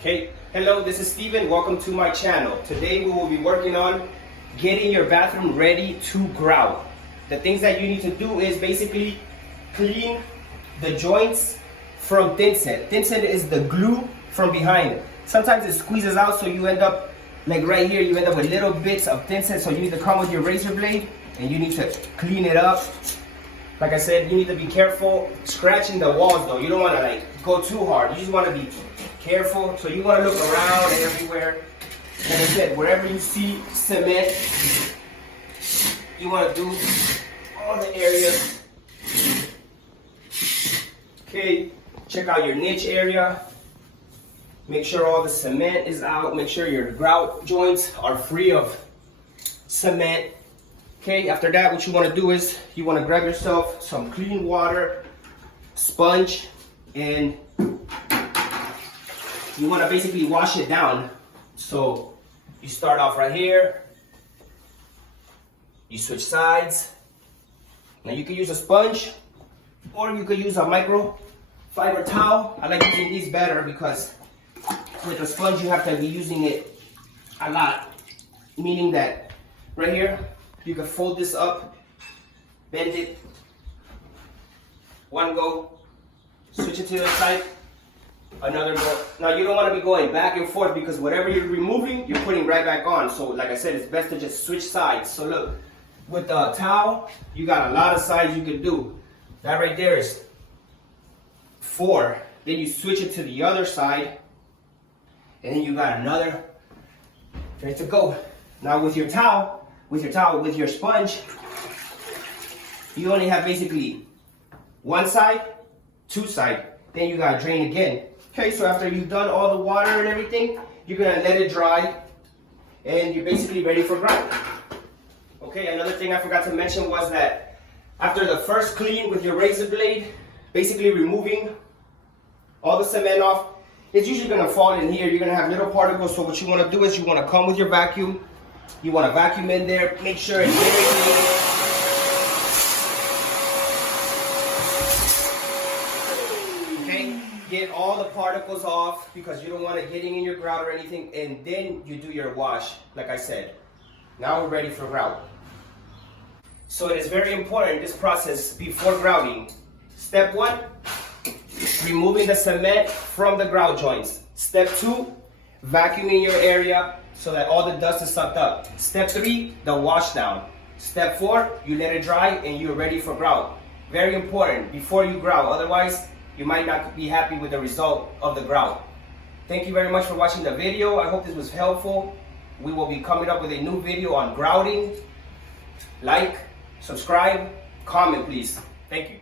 Okay, hello, this is Steven. Welcome to my channel. Today we will be working on getting your bathroom ready to grout. The things that you need to do is basically clean the joints from thinset. Thinset is the glue from behind. Sometimes it squeezes out, so you end up, like right here, you end up with little bits of thinset, so you need to come with your razor blade and you need to clean it up. Like I said, you need to be careful scratching the walls though. You don't want to like go too hard. You just want to be careful. So you want to look around and everywhere. Like I said, wherever you see cement, you want to do all the areas. Okay, check out your niche area. Make sure all the cement is out. Make sure your grout joints are free of cement. Okay, after that, what you want to do is you want to grab yourself some clean water, sponge, and you want to basically wash it down. So you start off right here, you switch sides. Now you can use a sponge or you could use a microfiber towel. I like using these better because with a sponge you have to be using it a lot, meaning that right here you can fold this up, bend it, one go, switch it to the other side, another go. Now you don't want to be going back and forth because whatever you're removing, you're putting right back on. So like I said, it's best to just switch sides. So look, with the towel, you got a lot of sides you can do. That right there is 4. Then you switch it to the other side, and then you got another ready to go. Now with your sponge, you only have basically one side, 2 sides. Then you gotta drain again. Okay, so after you've done all the water and everything, you're gonna let it dry, and you're basically ready for grout. Okay, another thing I forgot to mention was that after the first clean with your razor blade, basically removing all the cement off, it's usually gonna fall in here. You're gonna have little particles. So what you wanna do is you wanna come with your vacuum. You want to vacuum in there, make sure it's very clean. Okay, get all the particles off because you don't want it getting in your grout or anything, and then you do your wash, like I said. Now we're ready for grout. So it is very important, this process before grouting. Step 1, removing the cement from the grout joints. Step 2, vacuuming your area so that all the dust is sucked up. Step 3, the wash down. Step 4, you let it dry and you're ready for grout. Very important before you grout, otherwise you might not be happy with the result of the grout. Thank you very much for watching the video. I hope this was helpful. We will be coming up with a new video on grouting. Like, subscribe, comment please. Thank you.